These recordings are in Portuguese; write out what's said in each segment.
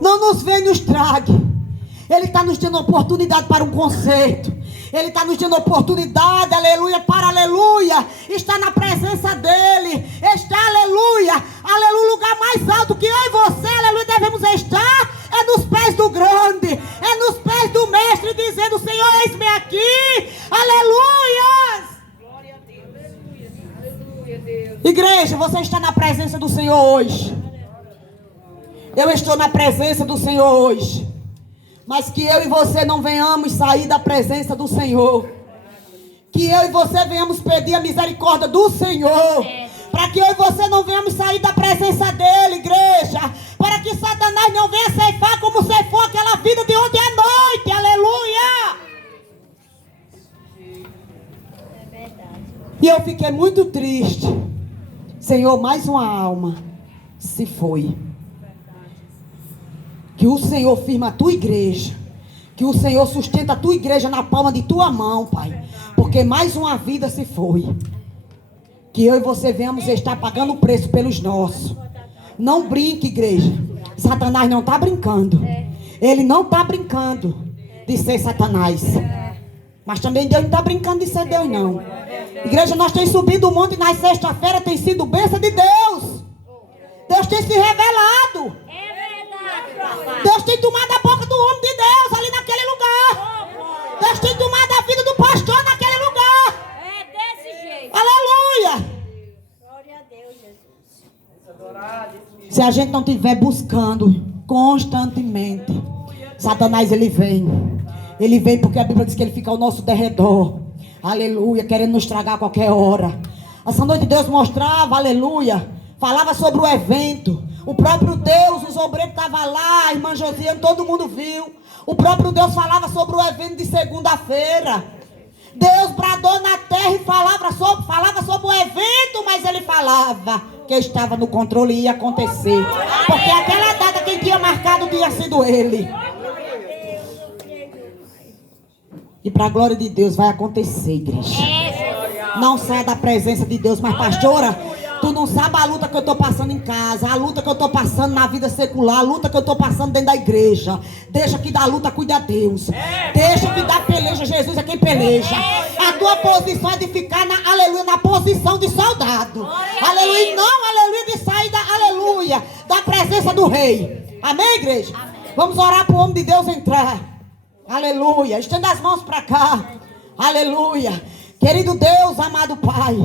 Não nos venha e nos trague. Ele está nos dando oportunidade para um conserto. Ele está nos dando oportunidade, aleluia, para aleluia, está na presença dele, está, aleluia, aleluia, lugar mais alto que eu e você, aleluia, devemos estar, é nos pés do grande, é nos pés do mestre, dizendo, Senhor, eis-me aqui, aleluia. Glória a Deus, aleluia, Deus. Igreja, você está na presença do Senhor hoje. Eu estou na presença do Senhor hoje. Mas que eu e você não venhamos sair da presença do Senhor. Que eu e você venhamos pedir a misericórdia do Senhor. Para que eu e você não venhamos sair da presença dele, igreja. Para que Satanás não venha ceifar como ceifou aquela vida de ontem à noite. Aleluia. É verdade. E eu fiquei muito triste. Senhor, mais uma alma se foi. Que o Senhor firma a tua igreja. Que o Senhor sustenta a tua igreja na palma de tua mão, Pai. Porque mais uma vida se foi. Que eu e você venhamos estar pagando o preço pelos nossos. Não brinque, igreja. Satanás não está brincando. Ele não está brincando de ser Satanás. Mas também Deus não está brincando de ser Deus, não. Igreja, nós temos subido o monte na sexta-feira. Tem sido bênção de Deus. Deus tem se revelado. Deus tem tomado a boca do homem de Deus ali naquele lugar. Deus tem tomado a vida do pastor naquele lugar. É desse jeito. Aleluia. Glória a Deus, Jesus. Se a gente não estiver buscando constantemente, Satanás ele vem. Ele vem porque a Bíblia diz que ele fica ao nosso derredor. Aleluia, querendo nos tragar a qualquer hora. Essa noite Deus mostrava, aleluia, falava sobre o evento. O próprio Deus, os obreiros estavam lá, a irmã Josiane, todo mundo viu. O próprio Deus falava sobre o evento de segunda-feira. Deus bradou na terra e falava sobre o evento, mas ele falava que estava no controle e ia acontecer. Porque aquela data quem tinha marcado tinha sido ele. E para a glória de Deus vai acontecer, igreja. Não saia da presença de Deus, mas pastora, tu não sabe a luta que eu estou passando em casa, a luta que eu estou passando na vida secular, a luta que eu estou passando dentro da igreja. Deixa que da luta cuida Deus. Deixa que da peleja, Jesus é quem peleja. A tua posição é de ficar na, aleluia, na posição de soldado. Aleluia, não, aleluia, de sair da, aleluia, da presença do rei. Amém, igreja? Vamos orar para o homem de Deus entrar. Aleluia, estenda as mãos para cá. Aleluia. Querido Deus, amado Pai,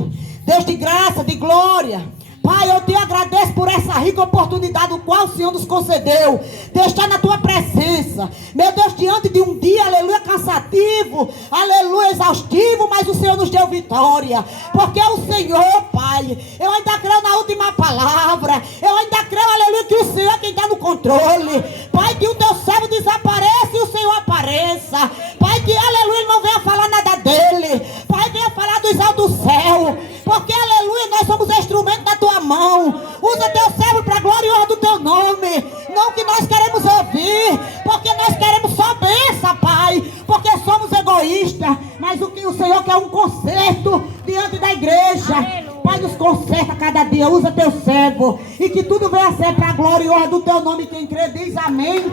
Deus de graça, de glória, Pai, eu te agradeço por essa rica oportunidade o qual o Senhor nos concedeu de estar na tua presença, meu Deus, diante de um dia, aleluia, cansativo, aleluia, exaustivo, mas o Senhor nos deu vitória, porque o Senhor, Pai, eu ainda creio na última palavra, eu ainda creio, aleluia, que o Senhor é quem está no controle, Pai, que o teu servo desapareça e o Senhor apareça, Pai, que, aleluia, ele não venha falar nada dele, Pai, venha falar dos altos do céu, porque, aleluia, nós somos instrumentos da tua mão. Usa teu servo para a glória e honra do teu nome. Não que nós queremos ouvir, porque nós queremos só bênção, Pai, porque somos egoístas, mas o que o Senhor quer é um conserto diante da igreja. Aleluia. Pai, nos conserta cada dia, usa teu servo, e que tudo venha a ser para a glória e honra do teu nome. Quem crê diz amém,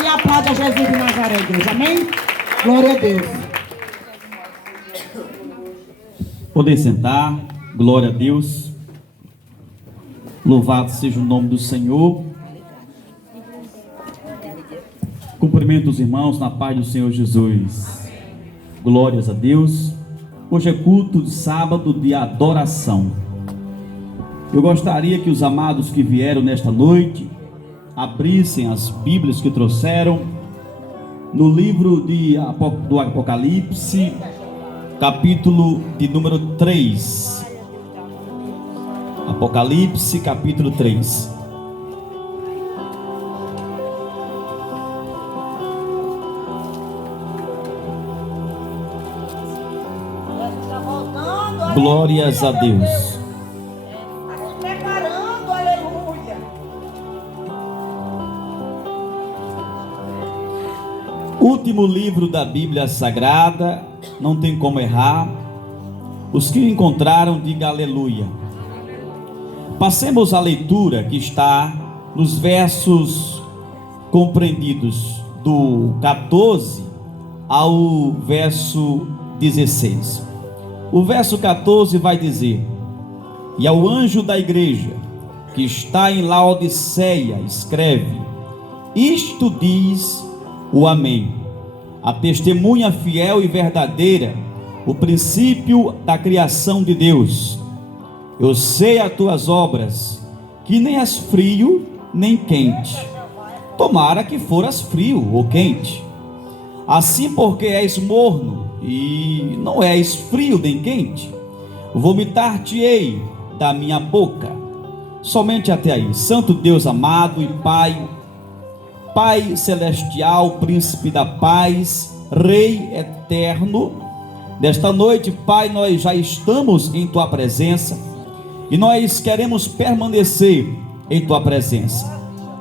e aplaude a Jesus de Nazaré, igreja. Amém? Glória a Deus. Poder sentar, glória a Deus, louvado seja o nome do Senhor. Cumprimento os irmãos na paz do Senhor Jesus, glórias a Deus. Hoje é culto de sábado de adoração. Eu gostaria que os amados que vieram nesta noite abrissem as Bíblias que trouxeram no livro do Apocalipse, capítulo de número 3. Apocalipse, capítulo 3. Glórias a Deus. Se preparando, aleluia. Último livro da Bíblia Sagrada, não tem como errar. Os que encontraram, diga aleluia. Passemos a leitura que está nos versos compreendidos do 14 ao verso 16. O verso 14 vai dizer: e ao anjo da igreja que está em Laodiceia escreve: isto diz o Amém, a testemunha fiel e verdadeira, o princípio da criação de Deus. Eu sei as tuas obras, que nem és frio nem quente. Tomara que foras frio ou quente. Assim, porque és morno e não és frio nem quente, vomitar-te-ei da minha boca. Somente até aí. Santo Deus amado e Pai, Pai celestial, príncipe da paz, Rei eterno, nesta noite, Pai, nós já estamos em tua presença e nós queremos permanecer em tua presença,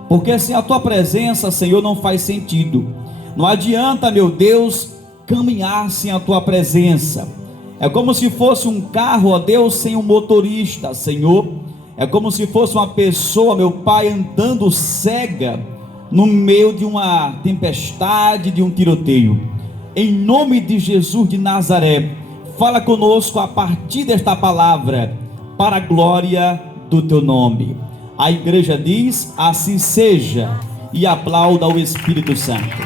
porque sem a tua presença, Senhor, não faz sentido. Não adianta, meu Deus, caminhar sem a tua presença. É como se fosse um carro, ó Deus, sem um motorista, Senhor. É como se fosse uma pessoa, meu Pai, andando cega no meio de uma tempestade, de um tiroteio. Em nome de Jesus de Nazaré, fala conosco a partir desta palavra, para a glória do teu nome. A igreja diz: assim seja, e aplauda o Espírito Santo.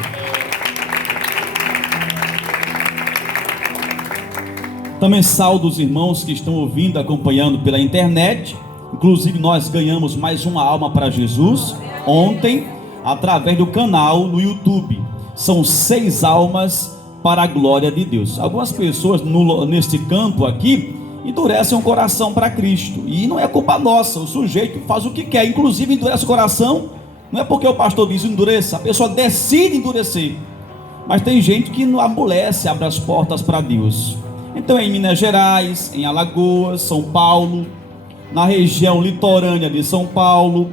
Também saúdo os irmãos que estão ouvindo, acompanhando pela internet. Inclusive nós ganhamos mais uma alma para Jesus ontem, através do canal no YouTube. São 6 almas para a glória de Deus. Algumas pessoas neste campo aqui endurecem o coração para Cristo, e não é culpa nossa. O sujeito faz o que quer, inclusive endurece o coração. Não é porque o pastor diz endureça, a pessoa decide endurecer. Mas tem gente que não amolece, abre as portas para Deus. Então, em Minas Gerais, em Alagoas, São Paulo, na região litorânea de São Paulo,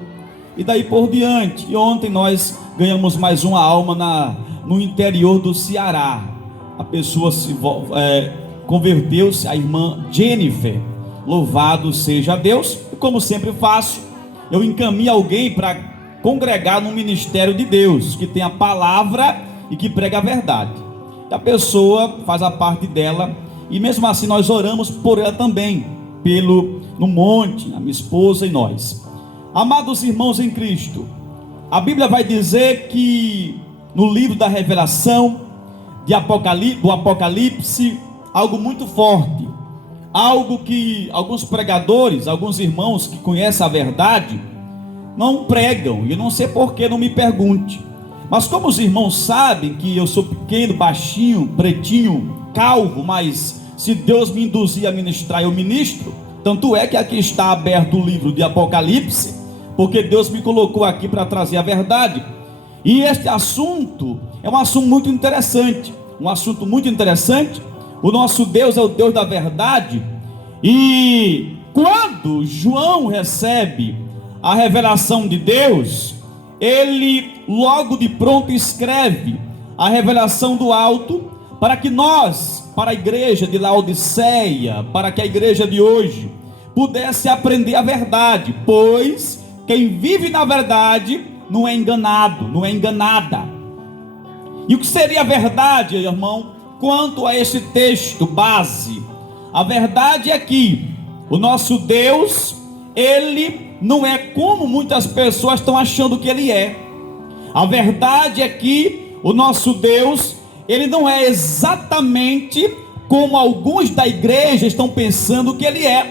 e daí por diante. E ontem nós ganhamos mais uma alma no interior do Ceará. A pessoa converteu-se, a irmã Jennifer. Louvado seja Deus. E como sempre faço, eu encaminho alguém para congregar no ministério de Deus, que tem a palavra e que prega a verdade. A pessoa faz a parte dela, e mesmo assim nós oramos por ela também, no monte, a minha esposa e nós. Amados irmãos em Cristo, a Bíblia vai dizer que no livro da Revelação, do Apocalipse, algo muito forte, algo que alguns pregadores, alguns irmãos que conhecem a verdade, não pregam, e eu não sei porquê, não me pergunte. Mas como os irmãos sabem que eu sou pequeno, baixinho, pretinho, calvo, mas se Deus me induzir a ministrar, eu ministro. Tanto é que aqui está aberto o livro de Apocalipse, porque Deus me colocou aqui para trazer a verdade. E este assunto é um assunto muito interessante, O nosso Deus é o Deus da verdade. E quando João recebe a revelação de Deus, ele logo de pronto escreve a revelação do alto, para que nós, para a igreja de Laodiceia, para que a igreja de hoje pudesse aprender a verdade, pois quem vive na verdade não é enganado, não é enganada. E o que seria a verdade, irmão, quanto a esse texto base? A verdade é que o nosso Deus, ele não é como muitas pessoas estão achando que ele é. A verdade é que o nosso Deus, ele não é exatamente como alguns da igreja estão pensando que ele é.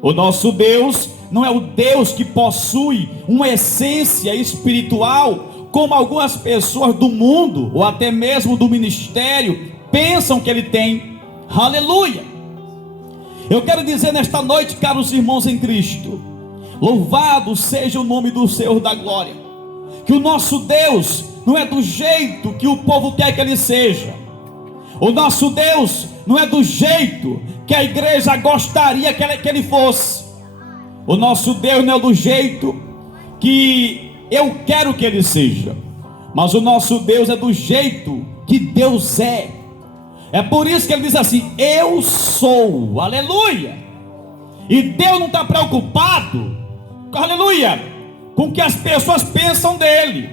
O nosso Deus não é o Deus que possui uma essência espiritual, como algumas pessoas do mundo, ou até mesmo do ministério, pensam que ele tem. Aleluia! Eu quero dizer nesta noite, caros irmãos em Cristo, louvado seja o nome do Senhor da glória, que o nosso Deus não é do jeito que o povo quer que ele seja. O nosso Deus não é do jeito que a igreja gostaria que ele fosse. O nosso Deus não é do jeito que eu quero que ele seja, mas o nosso Deus é do jeito que Deus é. É por isso que ele diz assim: eu sou, aleluia. E Deus não está preocupado, aleluia, com o que as pessoas pensam dele.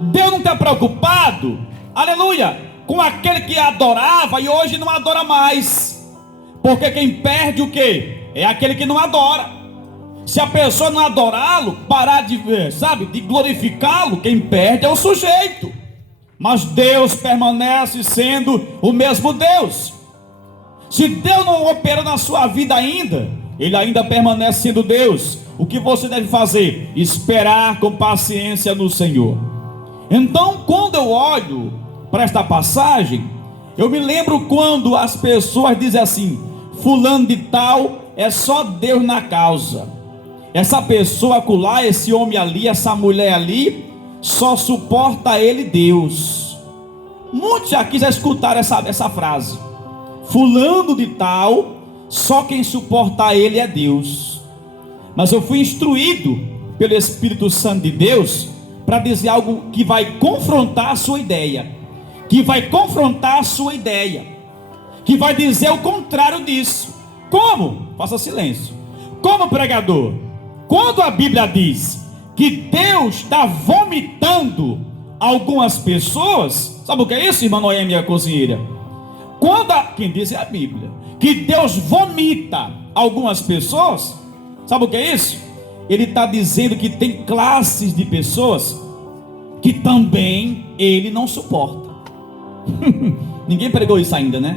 Deus não está preocupado, aleluia, com aquele que adorava e hoje não adora mais. Porque quem perde o quê? É aquele que não adora. Se a pessoa não adorá-lo, parar de ver, sabe, de glorificá-lo, quem perde é o sujeito. Mas Deus permanece sendo o mesmo Deus. Se Deus não operou na sua vida ainda, Ele ainda permanece sendo Deus. O que você deve fazer? Esperar com paciência no Senhor. Então, quando eu olho para esta passagem, eu me lembro quando as pessoas dizem assim: fulano de tal é só Deus na causa. Essa pessoa acolá, esse homem ali, essa mulher ali, só suporta ele Deus. Muitos aqui já escutaram essa frase: fulano de tal, só quem suporta ele é Deus. Mas eu fui instruído pelo Espírito Santo de Deus para dizer algo que vai confrontar a sua ideia, que vai confrontar a sua ideia, que vai dizer o contrário disso. Como? Faça silêncio. Como, pregador? Quando a Bíblia diz que Deus está vomitando algumas pessoas, sabe o que é isso, irmã Noemi, a cozinheira? Quem diz é a Bíblia, que Deus vomita algumas pessoas, sabe o que é isso? Ele está dizendo que tem classes de pessoas que também Ele não suporta. Ninguém pregou isso ainda, né?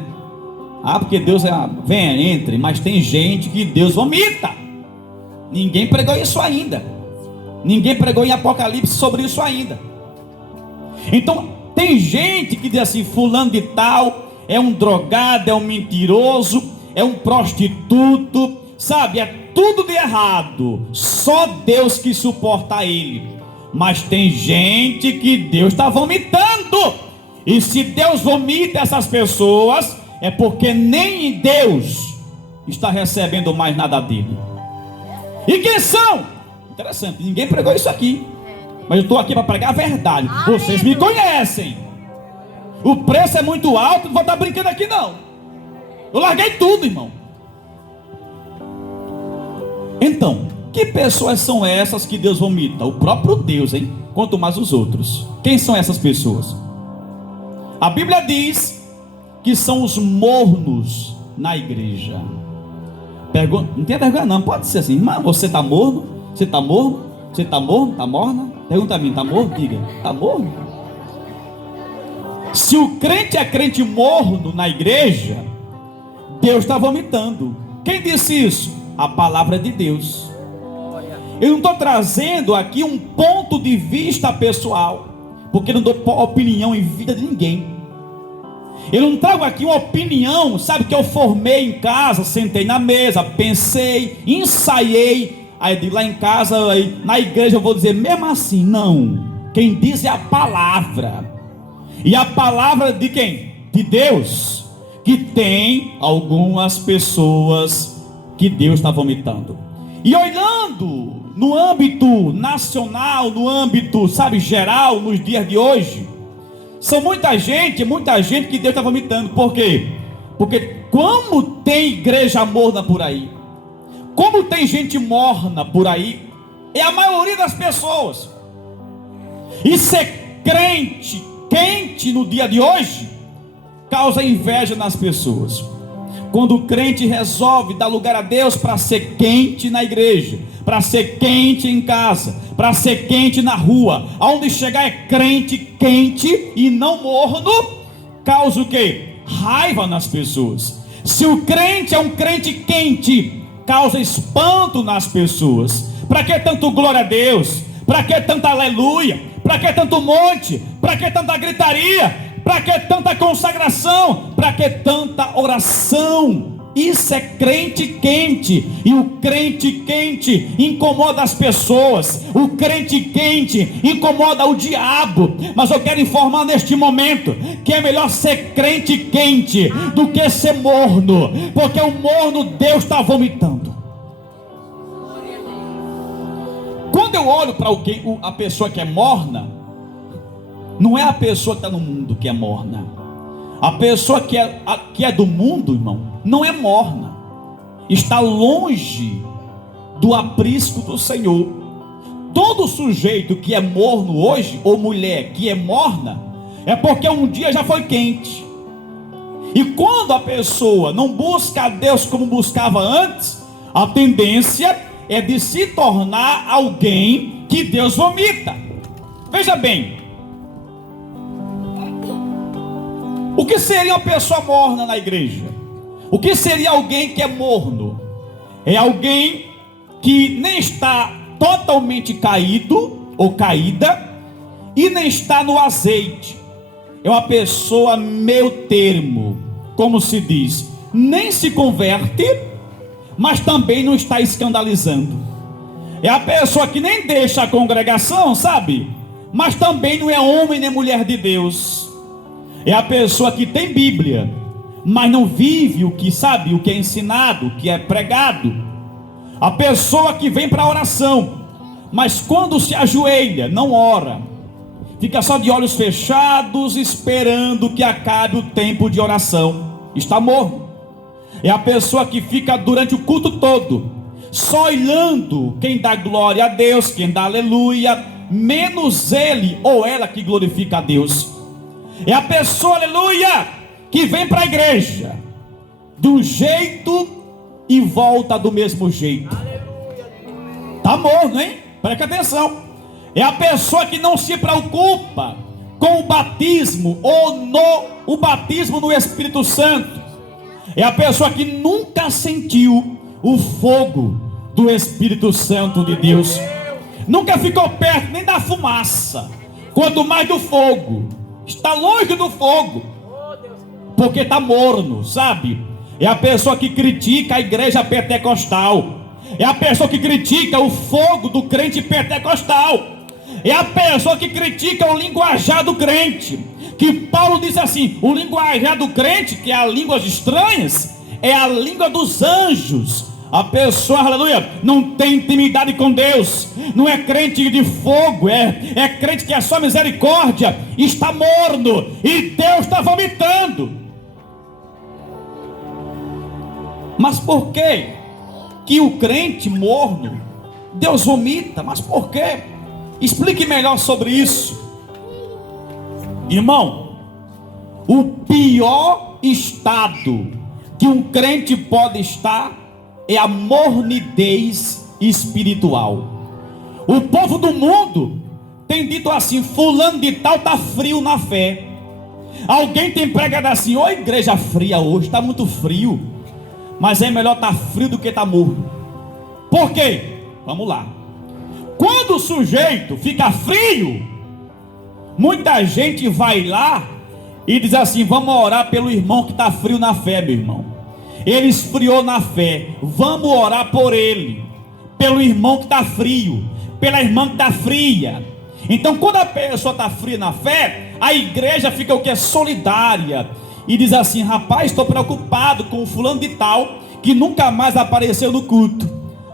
Porque Deus vem, entre, mas tem gente que Deus vomita. Ninguém pregou isso ainda. Ninguém pregou em Apocalipse sobre isso ainda. Então, tem gente que diz assim: fulano de tal é um drogado, é um mentiroso, é um prostituto, sabe, é tudo de errado, só Deus que suporta ele. Mas tem gente que Deus está vomitando, e se Deus vomita essas pessoas, é porque nem Deus está recebendo mais nada dele. E quem são? Interessante, ninguém pregou isso aqui, mas eu estou aqui para pregar a verdade. Vocês me conhecem. O preço é muito alto, não vou estar brincando aqui não. Eu larguei tudo, irmão. Então, que pessoas são essas que Deus vomita? O próprio Deus, hein? Quanto mais os outros. Quem são essas pessoas? A Bíblia diz que são os mornos na igreja. Não tem vergonha não, pode ser assim: irmã, você está morno? Você está morno? Você está morno? Está morna? Pergunta a mim: está morno? Diga, está morno? Se o crente é crente morno na igreja, Deus está vomitando. Quem disse isso? A palavra de Deus. Eu não estou trazendo aqui um ponto de vista pessoal, porque não dou opinião em vida de ninguém. Eu não trago aqui uma opinião, sabe, que eu formei em casa, sentei na mesa, pensei, ensaiei, aí lá em casa, aí, na igreja eu vou dizer mesmo assim. Não, quem diz é a palavra. E a palavra de quem? De Deus. Que tem algumas pessoas que Deus está vomitando. E olhando no âmbito nacional, no âmbito, sabe, geral, nos dias de hoje, são muita gente que Deus está vomitando. Por quê? Porque como tem igreja morna por aí, como tem gente morna por aí, é a maioria das pessoas. E ser crente quente no dia de hoje causa inveja nas pessoas. Quando o crente resolve dar lugar a Deus para ser quente na igreja, para ser quente em casa, para ser quente na rua, aonde chegar é crente quente e não morno, causa o quê? Raiva nas pessoas. Se o crente é um crente quente, causa espanto nas pessoas. Para que tanto glória a Deus? Para que tanta aleluia? Para que tanto monte? Para que tanta gritaria? Para que tanta consagração? Para que tanta oração? Isso é crente quente. E o crente quente incomoda as pessoas. O crente quente incomoda o diabo. Mas eu quero informar neste momento que é melhor ser crente quente do que ser morno, porque o morno Deus está vomitando. Quando eu olho para a pessoa que é morna, não é a pessoa que está no mundo que é morna. A pessoa que é do mundo, irmão, não é morna. Está longe do aprisco do Senhor. Todo sujeito que é morno hoje, ou mulher que é morna, é porque um dia já foi quente. E quando a pessoa não busca a Deus como buscava antes, a tendência é de se tornar alguém que Deus vomita. Veja bem, o que seria uma pessoa morna na igreja? O que seria alguém que é morno? É alguém que nem está totalmente caído ou caída e nem está no azeite. É uma pessoa meio termo, como se diz, nem se converte, mas também não está escandalizando. É a pessoa que nem deixa a congregação, sabe? Mas também não é homem nem mulher de Deus. É a pessoa que tem Bíblia, mas não vive o que sabe, o que é ensinado, o que é pregado. A pessoa que vem para a oração, mas quando se ajoelha, não ora. Fica só de olhos fechados, esperando que acabe o tempo de oração. Está morno. É a pessoa que fica durante o culto todo, só olhando quem dá glória a Deus, quem dá aleluia, menos ele ou ela que glorifica a Deus. É a pessoa, aleluia, que vem para a igreja de um jeito e volta do mesmo jeito. Está morno, hein? Preste atenção. É a pessoa que não se preocupa com o batismo ou o batismo no Espírito Santo. É a pessoa que nunca sentiu o fogo do Espírito Santo de Deus. Nunca ficou perto nem da fumaça, quanto mais do fogo. Está longe do fogo, porque está morno, sabe? É a pessoa que critica a igreja pentecostal. É a pessoa que critica o fogo do crente pentecostal. É a pessoa que critica o linguajar do crente. Que Paulo diz assim: o linguajar do crente, que é a língua estranhas, é a língua dos anjos. A pessoa, aleluia, não tem intimidade com Deus, não é crente de fogo, é crente que é só misericórdia, está morno e Deus está vomitando. Mas por que o crente morno, Deus vomita? Mas por quê? Explique melhor sobre isso. Irmão, o pior estado que um crente pode estar é a mornidez espiritual. O povo do mundo tem dito assim: fulano de tal está frio na fé. Alguém tem pregado assim: ô igreja fria hoje, está muito frio. Mas é melhor estar frio do que estar morno. Por quê? Vamos lá. Quando o sujeito fica frio, muita gente vai lá e diz assim: vamos orar pelo irmão que está frio na fé, meu irmão. Ele esfriou na fé, vamos orar por ele, pelo irmão que está frio, pela irmã que está fria. Então quando a pessoa está fria na fé, a igreja fica o que? Solidária. E diz assim: rapaz, estou preocupado com o fulano de tal, que nunca mais apareceu no culto.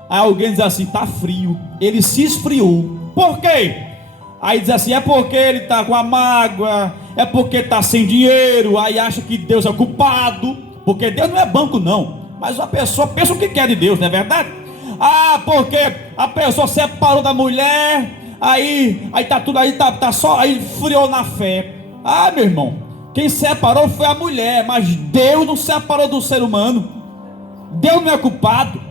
Aí alguém diz assim: está frio, ele se esfriou. Por quê? Aí diz assim: é porque ele está com a mágoa, é porque está sem dinheiro. Aí acha que Deus é o culpado. Porque Deus não é banco não, mas a pessoa pensa o que quer de Deus, não é verdade? Ah, porque a pessoa separou da mulher, aí tá tudo aí, tá só, aí friou na fé. Ah, meu irmão, quem separou foi a mulher, mas Deus não separou do ser humano. Deus não é culpado.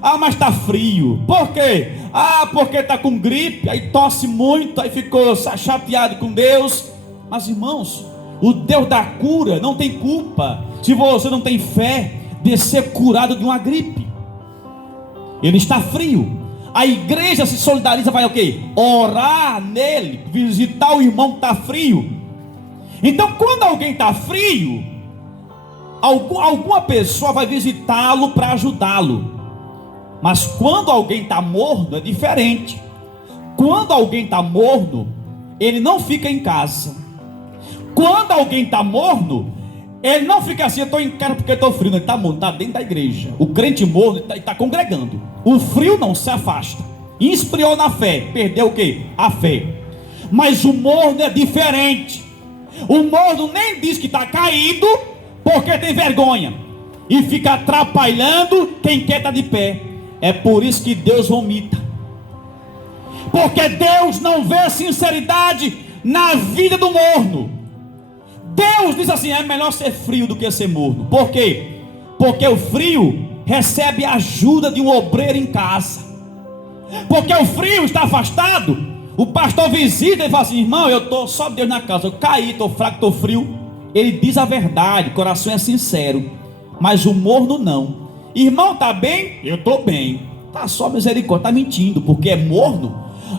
Ah, mas tá frio. Por quê? Ah, porque tá com gripe, aí tosse muito, aí ficou chateado com Deus. Mas irmãos, o Deus da cura não tem culpa se você não tem fé de ser curado de uma gripe. Ele está frio. A igreja se solidariza, vai o quê? Orar nele, visitar o irmão que está frio. Então quando alguém está frio, alguma pessoa vai visitá-lo para ajudá-lo. Mas quando alguém está morno é diferente. Quando alguém está morno, ele não fica em casa. Quando alguém está morno, ele não fica assim: eu estou em casa porque estou frio. Não, ele está morno, está dentro da igreja. O crente morno está congregando. O frio não se afasta. Esfriou na fé, perdeu o quê? A fé. Mas o morno é diferente. O morno nem diz que está caído, porque tem vergonha, e fica atrapalhando quem quer estar de pé. É por isso que Deus vomita. Porque Deus não vê sinceridade na vida do morno. Deus diz assim: é melhor ser frio do que ser morno. Por quê? Porque o frio recebe a ajuda de um obreiro em casa. Porque o frio está afastado, o pastor visita e fala assim: irmão, eu estou só Deus na casa, eu caí, estou fraco, estou frio. Ele diz a verdade, o coração é sincero. Mas o morno não. Irmão, está bem? Eu estou bem. Está só misericórdia, está mentindo, porque é morno.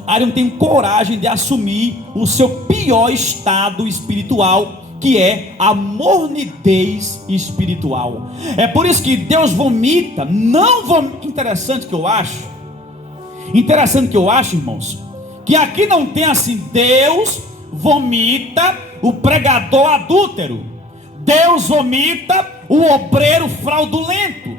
Aí não tem coragem de assumir o seu pior estado espiritual, que é a mornidez espiritual. É por isso que Deus vomita. Interessante que eu acho, irmãos, que aqui não tem assim: Deus vomita o pregador adúltero, Deus vomita o obreiro fraudulento,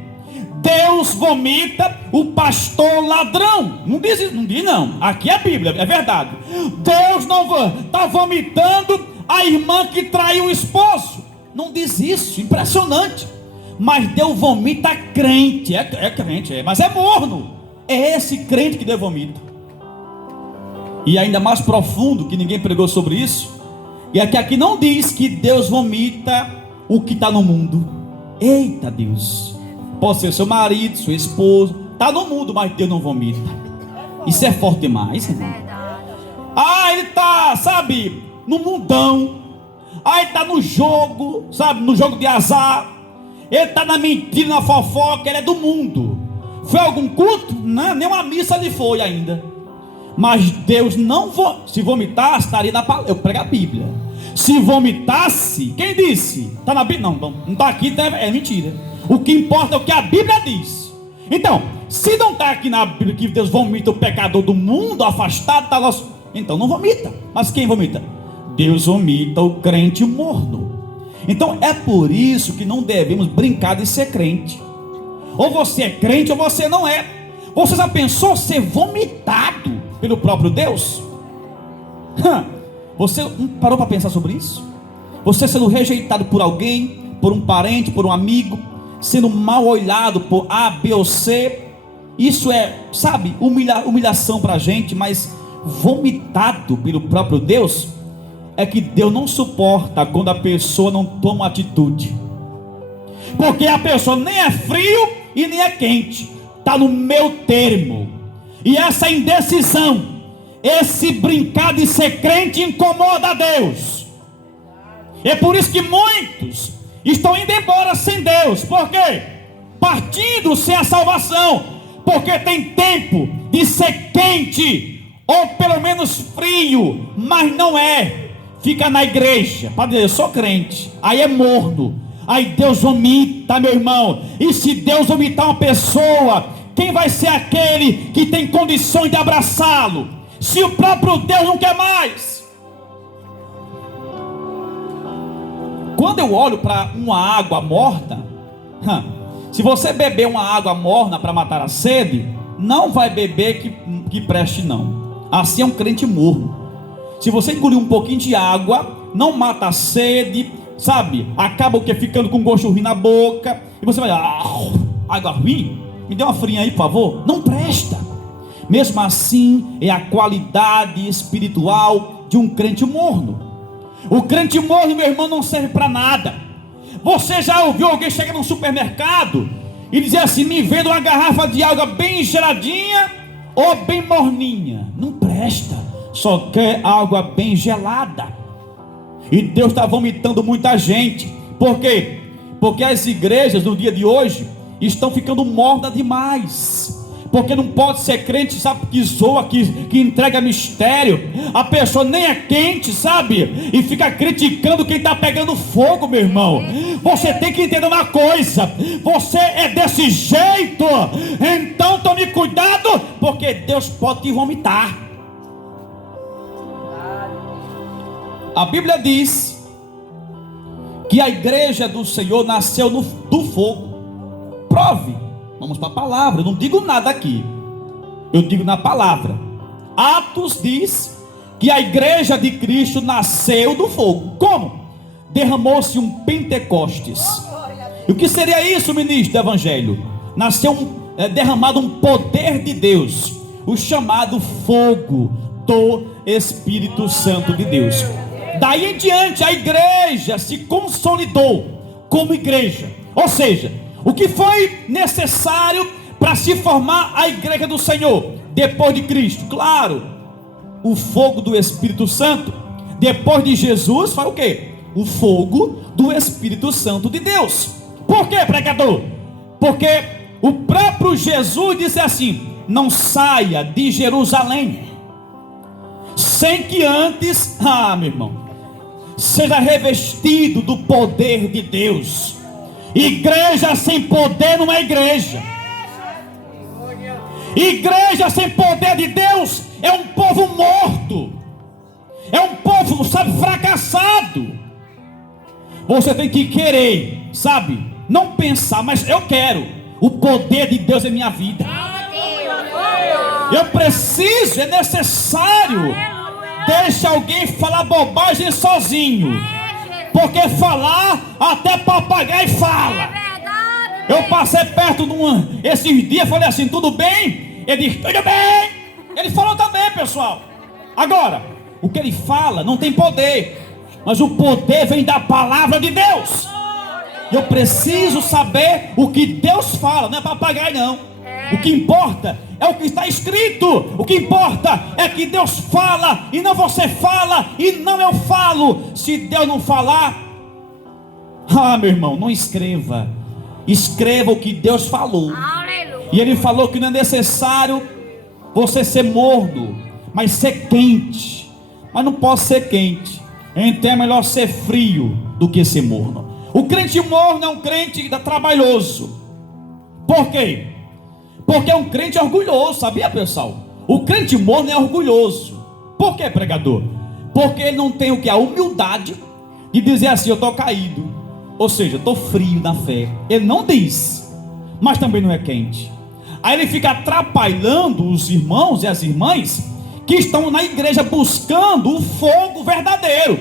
Deus vomita o pastor ladrão. Não diz isso, não. Aqui é a Bíblia, é verdade. Deus não está vomitando a irmã que traiu o esposo. Não diz isso, impressionante. Mas Deus vomita crente, é crente, mas é morno. É esse crente que Deus vomita. E ainda mais profundo, que ninguém pregou sobre isso, é que aqui não diz que Deus vomita o que está no mundo. Eita Deus, pode ser seu marido, sua esposa, está no mundo, mas Deus não vomita. Isso é forte demais, irmão. Ele está, sabe, no mundão. Ele está no jogo, sabe, no jogo de azar. Ele está na mentira, na fofoca. Ele é do mundo. Foi algum culto? Não, nem uma missa ele foi ainda. Mas Deus não se vomitasse, estaria na palavra. Eu prego a Bíblia. Se vomitasse, quem disse? Está na Bíblia? Não está aqui, é mentira. O que importa é o que a Bíblia diz. Então, se não está aqui na Bíblia que Deus vomita o pecador do mundo, afastado, então não vomita. Mas quem vomita? Deus vomita o crente morno. Então é por isso que não devemos brincar de ser crente. Ou você é crente ou você não é. Você já pensou ser vomitado pelo próprio Deus? Você não parou para pensar sobre isso? Você sendo rejeitado por alguém, por um parente, por um amigo, sendo mal olhado por A, B ou C. Isso é, sabe, humilhação para a gente. Mas vomitado pelo próprio Deus, é que Deus não suporta quando a pessoa não toma atitude. Porque a pessoa nem é frio e nem é quente, está no meio termo. E essa indecisão, esse brincar de ser crente incomoda a Deus. É por isso que muitos estão indo embora sem Deus. Por quê? Partindo sem a salvação. Porque tem tempo de ser quente, ou pelo menos frio, mas não é. Fica na igreja para dizer: eu sou crente. Aí é morno. Aí Deus vomita, meu irmão. E se Deus vomitar uma pessoa, quem vai ser aquele que tem condições de abraçá-lo? Se o próprio Deus não quer mais. Quando eu olho para uma água morna, se você beber uma água morna para matar a sede, não vai beber que preste não. Assim é um crente morno. Se você engolir um pouquinho de água, não mata a sede, sabe? Acaba o que? Ficando com gosto ruim na boca. E você vai, água ruim? Me dê uma frinha aí, por favor. Não presta. Mesmo assim, é a qualidade espiritual de um crente morno. O crente morno, meu irmão, não serve para nada. Você já ouviu alguém chegar no supermercado e dizer assim: me venda uma garrafa de água bem geladinha ou bem morninha? Não presta. Só quer água bem gelada. E Deus está vomitando muita gente. Por quê? Porque as igrejas no dia de hoje estão ficando mornas demais. Porque não pode ser crente, sabe, que zoa, que entrega mistério. A pessoa nem é quente, sabe? E fica criticando quem está pegando fogo, meu irmão. Você tem que entender uma coisa: você é desse jeito, então tome cuidado, porque Deus pode te vomitar. A Bíblia diz que a igreja do Senhor nasceu do fogo. Prove. Vamos para a palavra. Eu não digo nada aqui, eu digo na palavra. Atos diz que a igreja de Cristo nasceu do fogo. Como? Derramou-se um Pentecostes. E o que seria isso, ministro do Evangelho? Nasceu derramado um poder de Deus, o chamado fogo do Espírito Santo de Deus. Daí em diante a igreja se consolidou como igreja. Ou seja, o que foi necessário para se formar a igreja do Senhor depois de Cristo? Claro, o fogo do Espírito Santo. Depois de Jesus foi o quê? O fogo do Espírito Santo de Deus. Por quê, pregador? Porque o próprio Jesus disse assim: não saia de Jerusalém sem que antes, meu irmão, seja revestido do poder de Deus. Igreja sem poder não é igreja. Igreja sem poder de Deus é um povo morto, é um povo, sabe, fracassado. Você tem que querer, sabe, não pensar, mas eu quero o poder de Deus em minha vida. Eu preciso, é necessário. Deixa alguém falar bobagem sozinho, porque falar até papagaio fala. Eu passei perto de esses dias, falei assim: tudo bem? Ele disse: tudo bem. Ele falou também, pessoal. Agora, o que ele fala não tem poder, mas o poder vem da palavra de Deus. Eu preciso saber o que Deus fala, não é papagaio não. O que importa é o que está escrito. O que importa é que Deus fala, e não você fala, e não eu falo. Se Deus não falar, meu irmão, não escreva. Escreva o que Deus falou. Aleluia. E Ele falou que não é necessário você ser morno, mas ser quente. Mas não posso ser quente, então é melhor ser frio do que ser morno. O crente morno é um crente trabalhoso. Por quê? Porque é um crente orgulhoso, sabia, pessoal? O crente morno é orgulhoso. Por quê, pregador? Porque ele não tem o que? A humildade de dizer assim: eu estou caído, ou seja, estou frio na fé. Ele não diz, mas também não é quente. Aí ele fica atrapalhando os irmãos e as irmãs que estão na igreja buscando o fogo verdadeiro.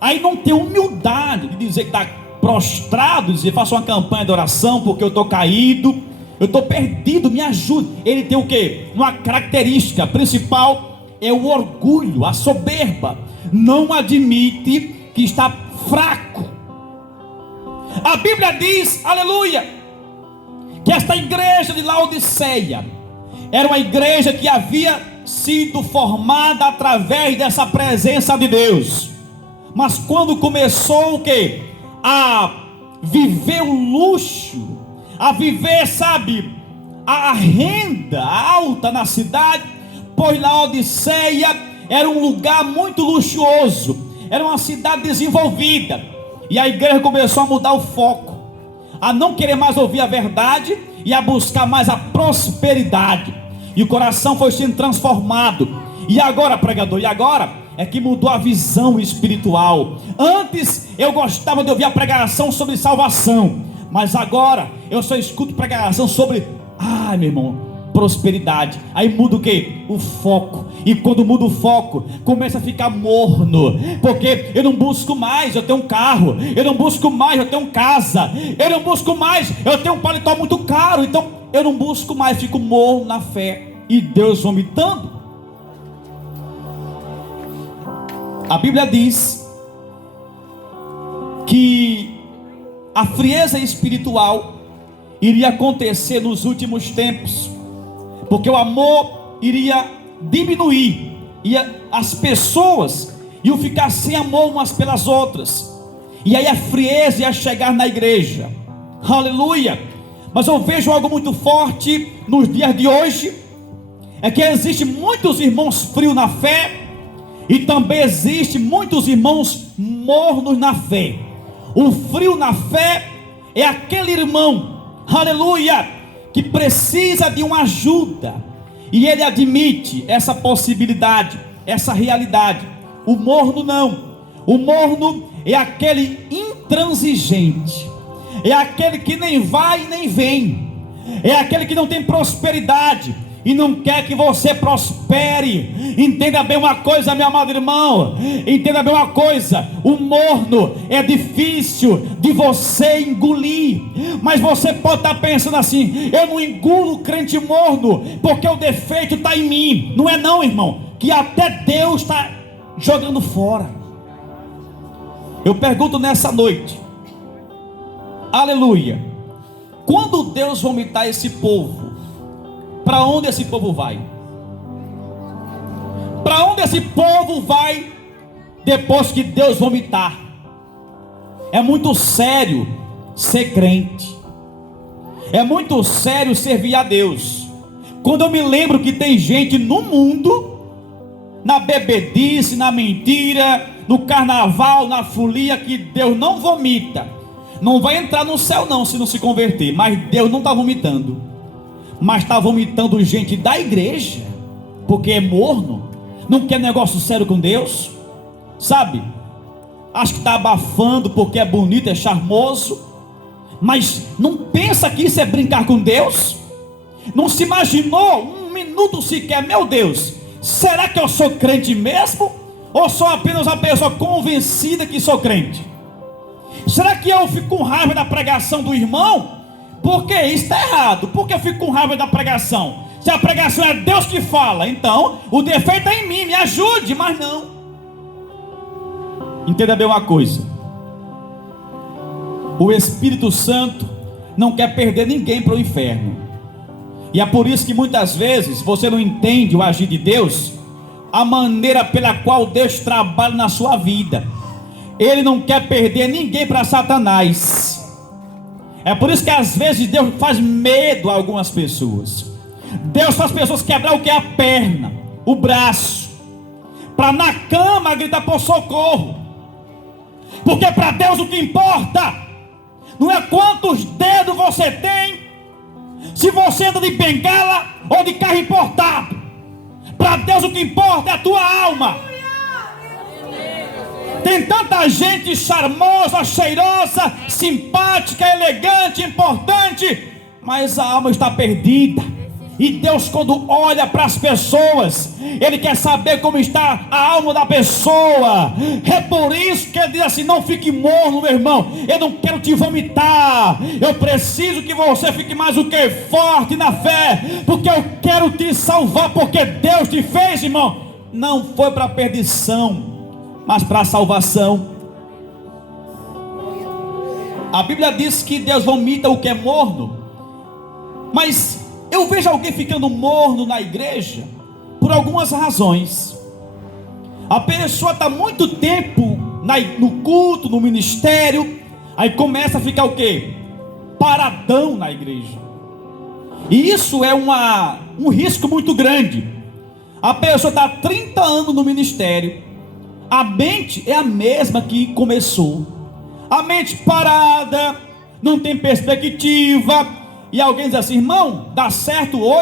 Aí não tem humildade de dizer que está prostrado, dizer: faça uma campanha de oração porque eu estou caído, eu estou perdido, me ajude. Ele tem o que? Uma característica principal é o orgulho, a soberba. Não admite que está fraco. A Bíblia diz, aleluia, que esta igreja de Laodiceia era uma igreja que havia sido formada através dessa presença de Deus. Mas quando começou o que? A viver o luxo, a viver, sabe, a renda alta na cidade, pois Laodiceia era um lugar muito luxuoso, era uma cidade desenvolvida, e a igreja começou a mudar o foco, a não querer mais ouvir a verdade e a buscar mais a prosperidade, e o coração foi sendo transformado. E agora, pregador, e agora é que mudou a visão espiritual. Antes eu gostava de ouvir a pregação sobre salvação, mas agora eu só escuto pregação sobre, meu irmão, prosperidade. Aí muda o que? O foco. E quando muda o foco, começa a ficar morno, porque eu não busco mais, eu tenho um carro. Eu não busco mais, eu tenho casa. Eu não busco mais, eu tenho um paletó muito caro. Então eu não busco mais, fico morno na fé. E Deus vomitando. A Bíblia diz que a frieza espiritual iria acontecer nos últimos tempos, porque o amor iria diminuir, e as pessoas iam ficar sem amor umas pelas outras, e aí a frieza ia chegar na igreja. Aleluia! Mas eu vejo algo muito forte nos dias de hoje, é que existe muitos irmãos frios na fé, e também existe muitos irmãos mornos na fé. O frio na fé é aquele irmão, aleluia, que precisa de uma ajuda, e ele admite essa possibilidade, essa realidade. O morno não. O morno é aquele intransigente, é aquele que nem vai nem vem, é aquele que não tem prosperidade, e não quer que você prospere. Entenda bem uma coisa, meu amado irmão, entenda bem uma coisa: o morno é difícil de você engolir, mas você pode estar pensando assim: eu não engulo crente morno, porque o defeito está em mim. Não é não, irmão, que até Deus está jogando fora. Eu pergunto nessa noite, aleluia, quando Deus vomitar esse povo, para onde esse povo vai? Para onde esse povo vai depois que Deus vomitar? É muito sério ser crente, é muito sério servir a Deus. Quando eu me lembro que tem gente no mundo, na bebedice, na mentira, no carnaval, na folia, que Deus não vomita, não vai entrar no céu não se não se converter. Mas Deus não está vomitando, mas está vomitando gente da igreja, porque é morno, não quer negócio sério com Deus, sabe? Acho que está abafando porque é bonito, é charmoso, mas não pensa que isso é brincar com Deus. Não se imaginou um minuto sequer: meu Deus, será que eu sou crente mesmo? Ou sou apenas uma pessoa convencida que sou crente? Será que eu fico com raiva da pregação do irmão? Porque isso está errado. Por que eu fico com raiva da pregação? Se a pregação é Deus que fala, então o defeito é em mim, me ajude. Mas não. Entenda bem uma coisa: o Espírito Santo não quer perder ninguém para o inferno. E é por isso que muitas vezes você não entende o agir de Deus, a maneira pela qual Deus trabalha na sua vida. Ele não quer perder ninguém para Satanás. É por isso que às vezes Deus faz medo a algumas pessoas. Deus faz pessoas quebrar o que é a perna, o braço, para na cama gritar por socorro. Porque para Deus o que importa não é quantos dedos você tem, se você anda de bengala ou de carro importado. Para Deus o que importa é a tua alma. Tem tanta gente charmosa, cheirosa, simpática, elegante, importante, mas a alma está perdida. E Deus, quando olha para as pessoas, Ele quer saber como está a alma da pessoa. É por isso que Ele diz assim: não fique morno, meu irmão, eu não quero te vomitar, eu preciso que você fique mais o que? Forte na fé, porque eu quero te salvar. Porque Deus te fez, irmão, não foi para perdição, mas para a salvação. A Bíblia diz que Deus vomita o que é morno, mas eu vejo alguém ficando morno na igreja por algumas razões. A pessoa está muito tempo no culto, no ministério, aí começa a ficar o quê? Paradão na igreja. E isso é um risco muito grande. A pessoa está há 30 anos no ministério, a mente é a mesma que começou, a mente parada, não tem perspectiva. E alguém diz assim: irmão, dá certo hoje?